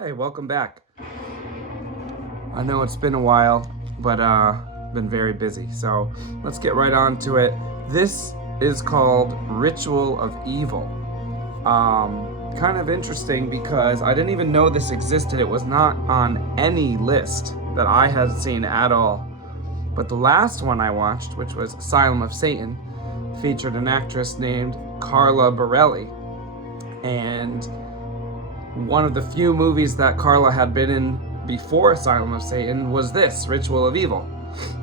Hey, welcome back. I know it's been a while, but been very busy. So let's get right on to it. This is called Ritual of Evil. Kind of interesting because I didn't even know this existed. It was not on any list that I had seen at all. But the last one I watched, which was Asylum of Satan, featured an actress named Carla Borelli. And one of the few movies that Carla had been in before Asylum of Satan was this, Ritual of Evil.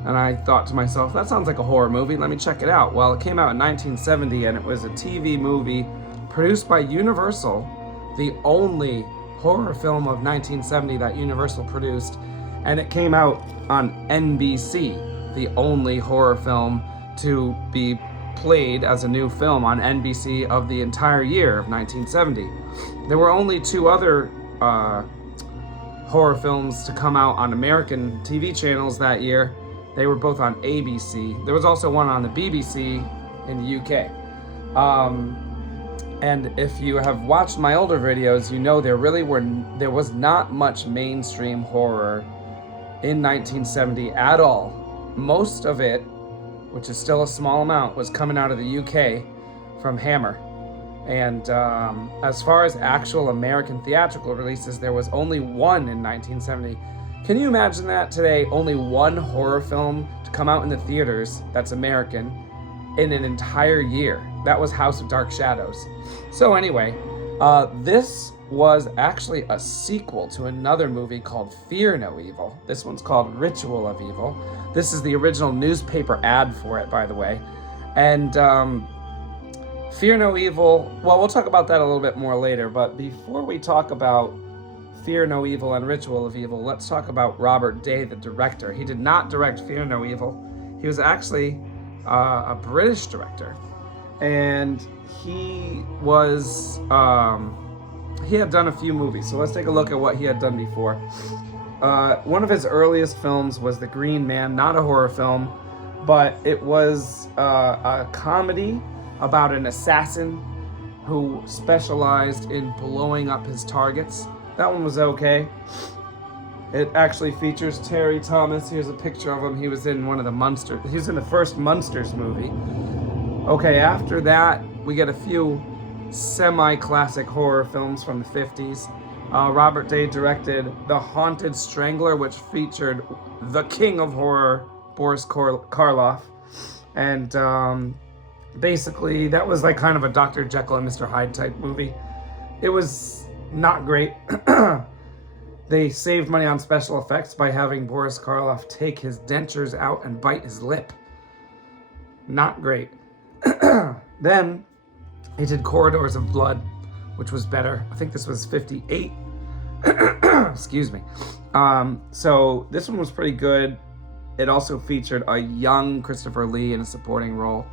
And I thought to myself, that sounds like a horror movie, let me check it out. Well, it came out in 1970 and it was a TV movie produced by Universal, the only horror film of 1970 that Universal produced. And it came out on NBC, the only horror film to be played as a new film on NBC of the entire year of 1970. There were only two other horror films to come out on American TV channels that year. They were both on ABC. There was also one on the BBC in the UK. And if you have watched my older videos, you know there was not much mainstream horror in 1970 at all. Most of it, which is still a small amount, was coming out of the UK from Hammer. And as far as actual American theatrical releases, there was only one in 1970. Can you imagine that today? Only one horror film to come out in the theaters that's American in an entire year. That was House of Dark Shadows. So anyway, this was actually a sequel to another movie called Fear No Evil. This one's called Ritual of Evil. This is the original newspaper ad for it, by the way. And Fear No Evil, well, we'll talk about that a little bit more later, but before we talk about Fear No Evil and Ritual of Evil, let's talk about Robert Day, the director. He did not direct Fear No Evil. He was actually a British director. And he was, he had done a few movies, so let's take a look at what he had done before. One of his earliest films was The Green Man, not a horror film, but it was a comedy about an assassin who specialized in blowing up his targets. That one was okay. It actually features Terry Thomas. Here's a picture of him. He was in one of the Munsters. He was in the first Munsters movie. Okay, after that, we get a few semi-classic horror films from the 50s. Robert Day directed The Haunted Strangler, which featured the king of horror, Boris Karloff. And basically, that was like kind of a Dr. Jekyll and Mr. Hyde type movie. It was not great. They saved money on special effects by having Boris Karloff take his dentures out and bite his lip. Not great. Then he did Corridors of Blood, which was better. I think this was 58. Excuse me. So this one was pretty good. It also featured a young Christopher Lee in a supporting role.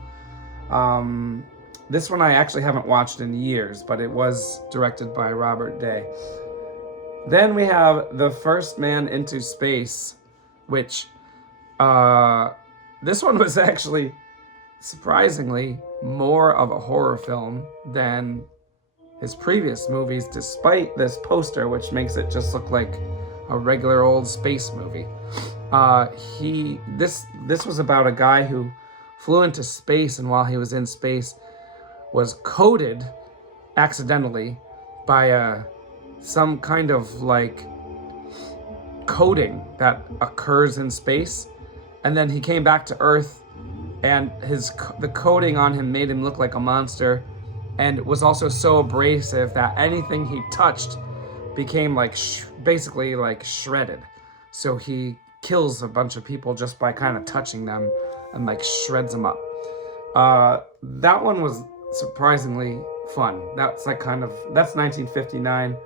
This one I actually haven't watched in years, but it was directed by Robert Day. Then we have The First Man into Space, which this one was actually surprisingly more of a horror film than his previous movies, despite this poster, which makes it just look like a regular old space movie. This was about a guy who flew into space, and while he was in space was coated accidentally by some kind of like coating that occurs in space, and then he came back to Earth, and the coating on him made him look like a monster, and it was also so abrasive that anything he touched became like basically like shredded. So he kills a bunch of people just by kind of touching them and like shreds them up. That one was surprisingly fun. That's 1959.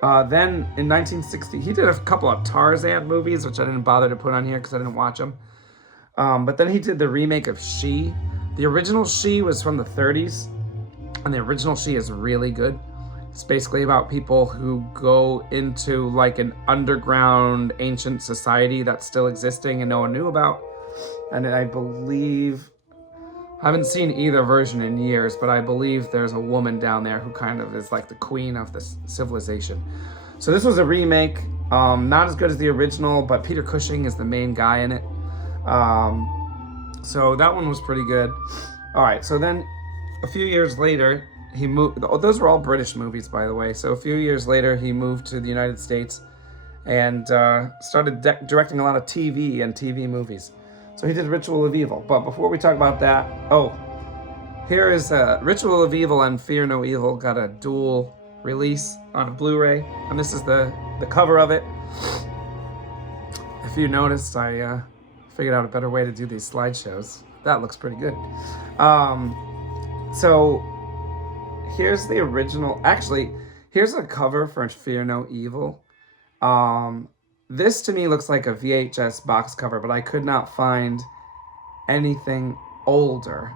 Then in 1960, he did a couple of Tarzan movies, which I didn't bother to put on here because I didn't watch them. But then he did the remake of She. The original She was from the 30s, and the original She is really good. It's basically about people who go into like an underground ancient society that's still existing and no one knew about. And I believe, I haven't seen either version in years, but I believe there's a woman down there who kind of is like the queen of this civilization. So this was a remake, not as good as the original, but Peter Cushing is the main guy in it. So that one was pretty good. All right, so then a few years later, he moved. Those were all British movies, by the way. So a few years later, he moved to the United States and started directing a lot of TV and TV movies. So he did Ritual of Evil. But before we talk about that, here is Ritual of Evil and Fear No Evil got a dual release on a Blu-ray, and this is the cover of it. If you noticed, I figured out a better way to do these slideshows. That looks pretty good. So here's the original. Actually, here's a cover for Fear No Evil. This to me looks like a VHS box cover, but I could not find anything older.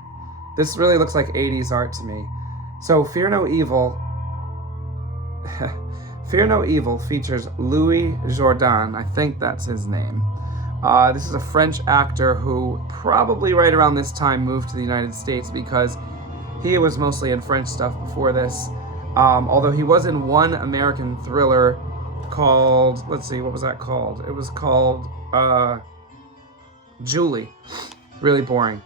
This really looks like 80s art to me. So Fear No Evil Fear No Evil features Louis Jourdan. I think that's his name. This is a French actor who probably right around this time moved to the United States because he was mostly in French stuff before this. Although he was in one American thriller called, let's see, what was that called? It was called Julie. Really boring.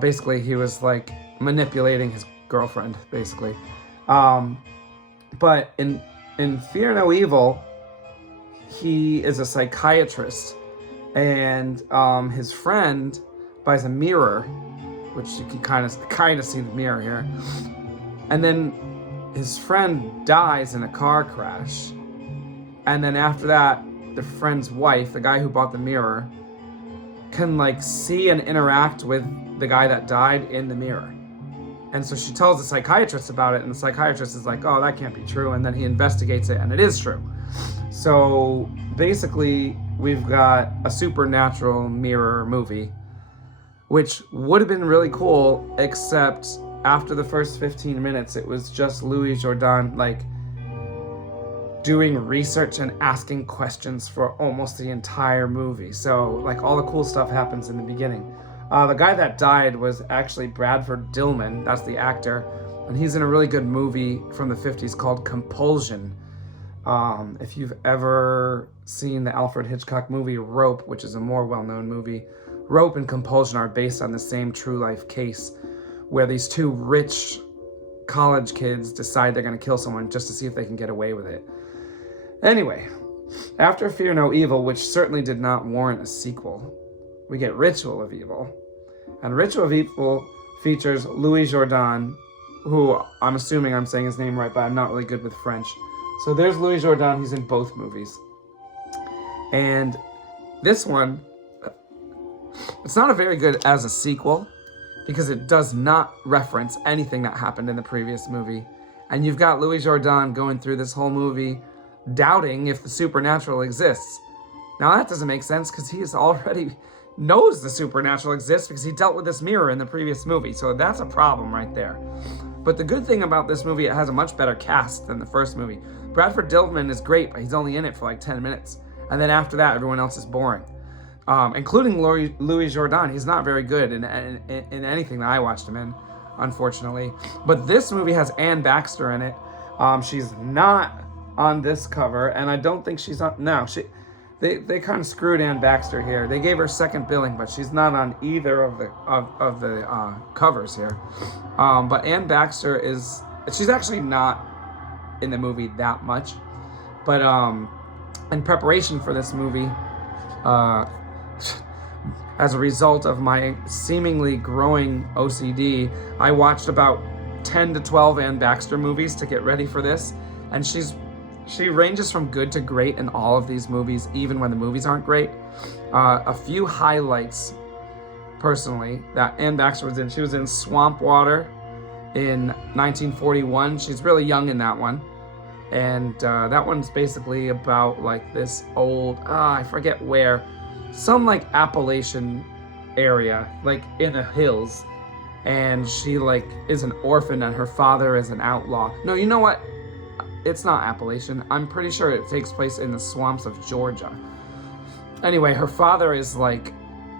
Basically, he was like manipulating his girlfriend, basically. But in Fear No Evil, he is a psychiatrist, and his friend buys a mirror, which you can kind of see the mirror here, and then his friend dies in a car crash, and then after that, the friend's wife, the guy who bought the mirror, can like see and interact with the guy that died in the mirror. And so she tells the psychiatrist about it, and the psychiatrist is like, oh, that can't be true. And then he investigates it, and it is true. So basically, we've got a supernatural mirror movie, which would have been really cool, except after the first 15 minutes, it was just Louis Jourdan, like, doing research and asking questions for almost the entire movie. So, like, all the cool stuff happens in the beginning. The guy that died was actually Bradford Dillman, that's the actor, and he's in a really good movie from the 50s called Compulsion. If you've ever seen the Alfred Hitchcock movie Rope, which is a more well-known movie, Rope and Compulsion are based on the same true-life case where these two rich college kids decide they're going to kill someone just to see if they can get away with it. Anyway, after Fear No Evil, which certainly did not warrant a sequel, we get Ritual of Evil. And Ritual of Evil features Louis Jourdan, who I'm assuming I'm saying his name right, but I'm not really good with French. So there's Louis Jourdan, he's in both movies. And this one, it's not a very good as a sequel, because it does not reference anything that happened in the previous movie. And you've got Louis Jourdan going through this whole movie doubting if the supernatural exists. Now that doesn't make sense because he already knows the supernatural exists because he dealt with this mirror in the previous movie. So that's a problem right there. But the good thing about this movie, it has a much better cast than the first movie. Bradford Dillman is great, but he's only in it for like 10 minutes. And then after that, everyone else is boring. Including Louis Jourdan. He's not very good in anything that I watched him in, unfortunately. But this movie has Anne Baxter in it. She's not on this cover, and I don't think she's on. No, they kind of screwed Anne Baxter here. They gave her second billing, but she's not on either of the covers here. But Anne Baxter she's actually not in the movie that much. But in preparation for this movie, as a result of my seemingly growing OCD, I watched about 10 to 12 Anne Baxter movies to get ready for this, and she ranges from good to great in all of these movies, even when the movies aren't great. A few highlights, personally, that Anne Baxter was in. She was in Swamp Water in 1941. She's really young in that one. And that one's basically about like this old, I forget where, some like Appalachian area, like in the hills. And she like is an orphan and her father is an outlaw. No, you know what? It's not Appalachian. I'm pretty sure it takes place in the swamps of Georgia. Anyway, her father is like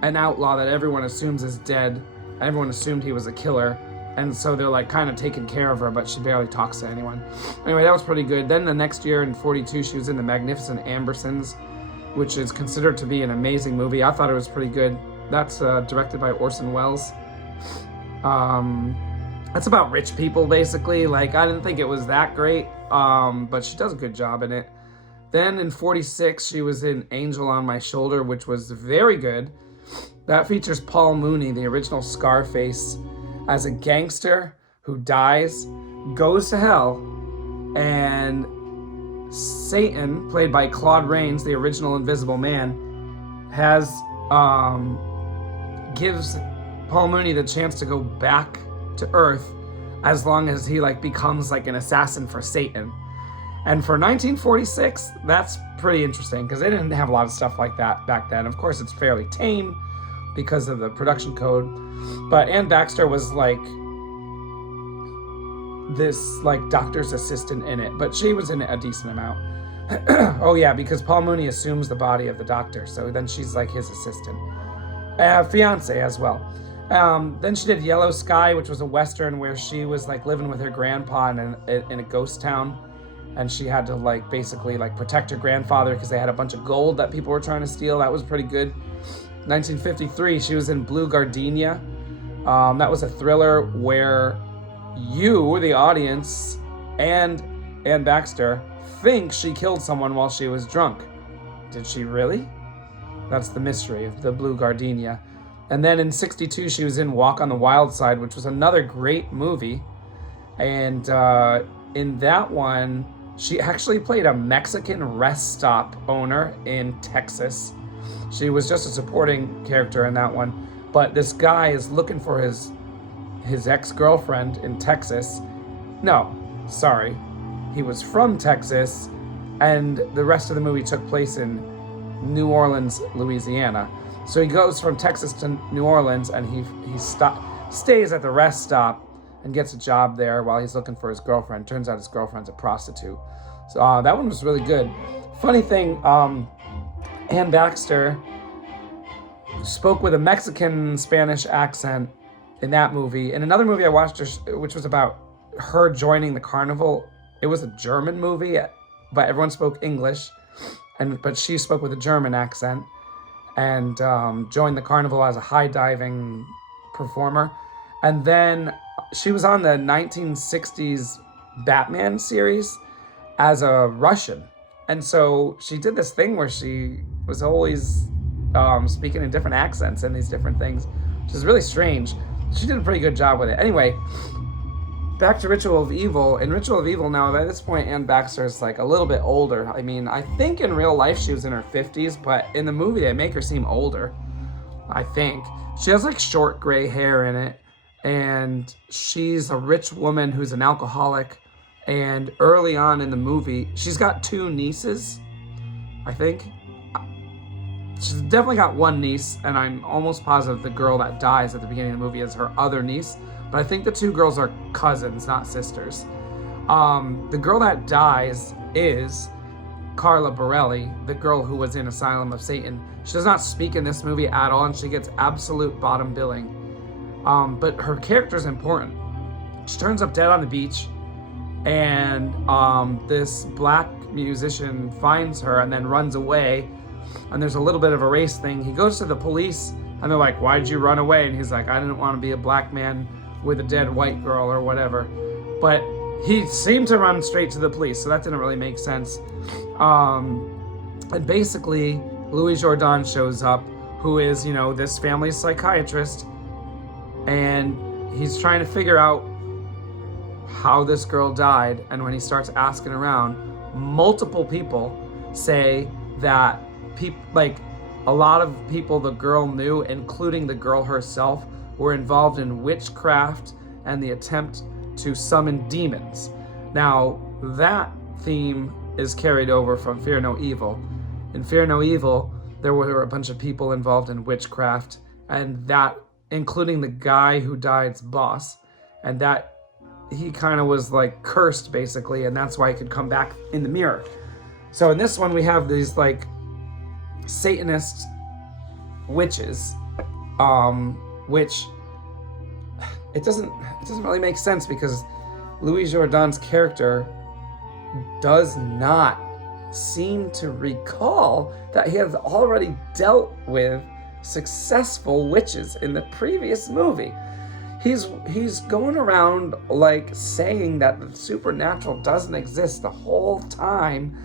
an outlaw that everyone assumes is dead. Everyone assumed he was a killer. And so they're like kind of taking care of her, but she barely talks to anyone. Anyway, that was pretty good. Then the next year in 42, she was in The Magnificent Ambersons, which is considered to be an amazing movie. I thought it was pretty good. That's directed by Orson Welles. That's about rich people, basically. Like, I didn't think it was that great, but she does a good job in it. Then in 46, she was in Angel on My Shoulder, which was very good. That features Paul Mooney, the original Scarface, as a gangster who dies, goes to hell, and Satan, played by Claude Rains, the original Invisible Man, gives Paul Mooney the chance to go back to Earth as long as he becomes an assassin for Satan. And for 1946, that's pretty interesting because they didn't have a lot of stuff like that back then. Of course, it's fairly tame because of the production code. But Ann Baxter was this doctor's assistant in it, but she was in it a decent amount. Oh yeah, because Paul Mooney assumes the body of the doctor, so then she's his assistant. Fiance as well. Then she did Yellow Sky, which was a Western where she was living with her grandpa in a ghost town. And she had to basically protect her grandfather because they had a bunch of gold that people were trying to steal. That was pretty good. 1953, she was in Blue Gardenia. That was a thriller where you, the audience, and Ann Baxter think she killed someone while she was drunk. Did she really? That's the mystery of the Blue Gardenia. And then in 62, she was in Walk on the Wild Side, which was another great movie. And in that one, she actually played a Mexican rest stop owner in Texas. She was just a supporting character in that one. But this guy is looking for his ex-girlfriend in Texas. No, sorry. He was from Texas, and the rest of the movie took place in New Orleans, Louisiana. So he goes from Texas to New Orleans, and he stays at the rest stop and gets a job there while he's looking for his girlfriend. Turns out his girlfriend's a prostitute. So that one was really good. Funny thing, Ann Baxter spoke with a Mexican-Spanish accent in that movie. In another movie I watched, which was about her joining the carnival, it was a German movie, but everyone spoke English, but she spoke with a German accent and joined the carnival as a high-diving performer. And then she was on the 1960s Batman series as a Russian. And so she did this thing where she was always speaking in different accents and these different things, which is really strange. She did a pretty good job with it. Anyway, back to Ritual of Evil. In Ritual of Evil now, by this point, Ann Baxter is a little bit older. I mean, I think in real life she was in her 50s, but in the movie they make her seem older, I think. She has short gray hair in it, and she's a rich woman who's an alcoholic. And early on in the movie, she's got two nieces, I think. She's definitely got one niece, and I'm almost positive the girl that dies at the beginning of the movie is her other niece. But I think the two girls are cousins, not sisters. The girl that dies is Carla Borelli, the girl who was in Asylum of Satan. She does not speak in this movie at all, and she gets absolute bottom billing. But her character is important. She turns up dead on the beach, and this black musician finds her and then runs away. And there's a little bit of a race thing. He goes to the police, and they're like, "Why'd you run away?" And he's like, "I didn't want to be a black man with a dead white girl," or whatever. But he seemed to run straight to the police, so that didn't really make sense. And basically, Louis Jourdan shows up, who is, this family's psychiatrist, and he's trying to figure out how this girl died. And when he starts asking around, multiple people say that a lot of people the girl knew, including the girl herself, were involved in witchcraft and the attempt to summon demons. Now, that theme is carried over from Fear No Evil. In Fear No Evil, there were a bunch of people involved in witchcraft, and that, including the guy who died's boss, and that he kind of was cursed, basically, and that's why he could come back in the mirror. So in this one, we have these Satanist witches, which it doesn't really make sense because Louis Jourdan's character does not seem to recall that he has already dealt with successful witches in the previous movie. He's going around like saying that the supernatural doesn't exist the whole time,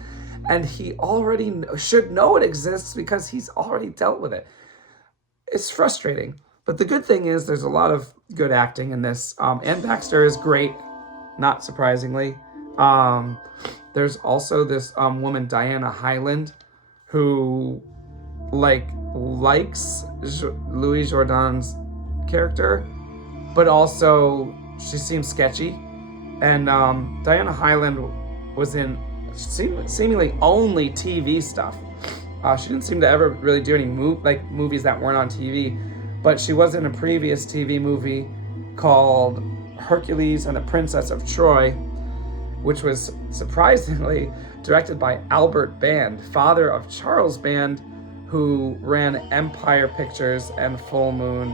and he already should know it exists because he's already dealt with it. It's frustrating, but the good thing is there's a lot of good acting in this. Anne Baxter is great, not surprisingly. There's also this woman, Diana Hyland, who likes Louis Jourdan's character, but also she seems sketchy. And Diana Hyland was in seemingly only TV stuff. She didn't seem to ever really do any movies that weren't on TV, but she was in a previous TV movie called Hercules and the Princess of Troy, which was surprisingly directed by Albert Band, father of Charles Band, who ran Empire Pictures and Full Moon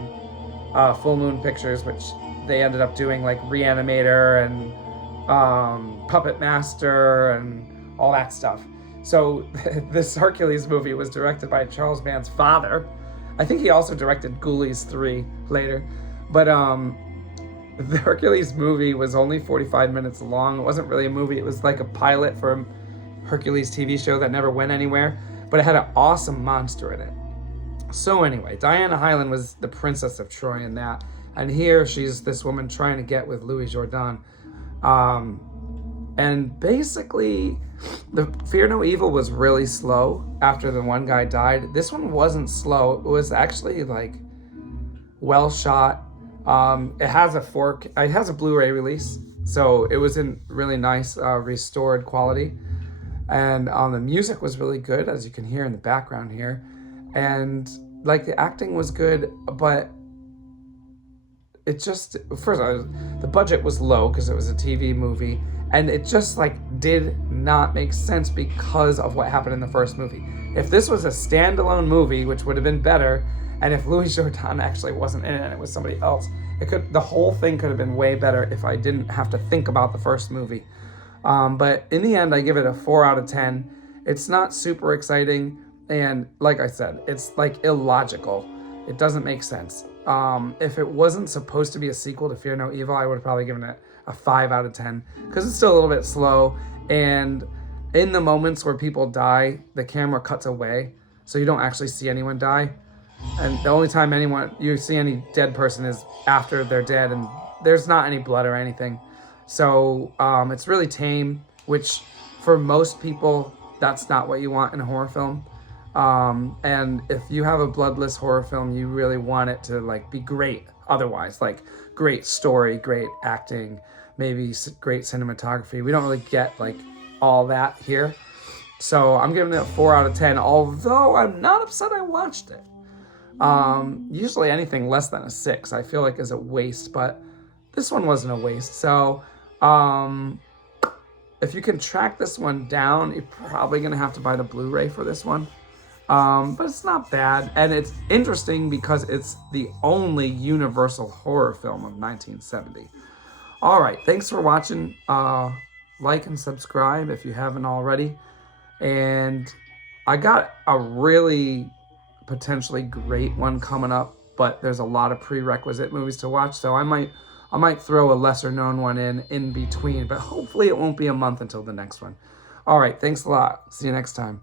Pictures, which they ended up doing like Reanimator and Puppet Master and all that stuff. So this Hercules movie was directed by Charles Band's father. I think he also directed Ghoulies 3 later. But the Hercules movie was only 45 minutes long. It wasn't really a movie. It was like a pilot for a Hercules TV show that never went anywhere. But it had an awesome monster in it. So anyway, Diana Hyland was the Princess of Troy in that. And here she's this woman trying to get with Louis Jourdan. And basically, the Fear No Evil was really slow after the one guy died. This one wasn't slow. It was actually like well shot. It has a Blu-ray release, so it was in really nice restored quality. And the music was really good, as you can hear in the background here. And like the acting was good, but it just, first of all, the budget was low because it was a TV movie, and it just like did not make sense because of what happened in the first movie. If this was a standalone movie, which would have been better, and if Louis Jourdan actually wasn't in it and it was somebody else, the whole thing could have been way better if I didn't have to think about the first movie. But in the end, I give it a 4 out of 10. It's not super exciting, and like I said, it's like illogical. It doesn't make sense. If it wasn't supposed to be a sequel to Fear No Evil, I would have probably given it a 5 out of 10 because it's still a little bit slow, and in the moments where people die, the camera cuts away, so you don't actually see anyone die. And the only time you see any dead person is after they're dead, and there's not any blood or anything. So it's really tame, which for most people, that's not what you want in a horror film. And if you have a bloodless horror film, you really want it to like be great otherwise, like great story, great acting, maybe great cinematography. We don't really get like all that here. So I'm giving it a 4 out of 10, although I'm not upset I watched it. Usually anything less than a 6 I feel like is a waste, but this one wasn't a waste. So if you can track this one down, you're probably gonna have to buy the Blu-ray for this one. But it's not bad, and it's interesting because it's the only Universal horror film of 1970. All right, thanks for watching. Like and subscribe if you haven't already. And I got a really potentially great one coming up, but there's a lot of prerequisite movies to watch, so I might throw a lesser known one in between, but hopefully it won't be a month until the next one. All right, thanks a lot. See you next time.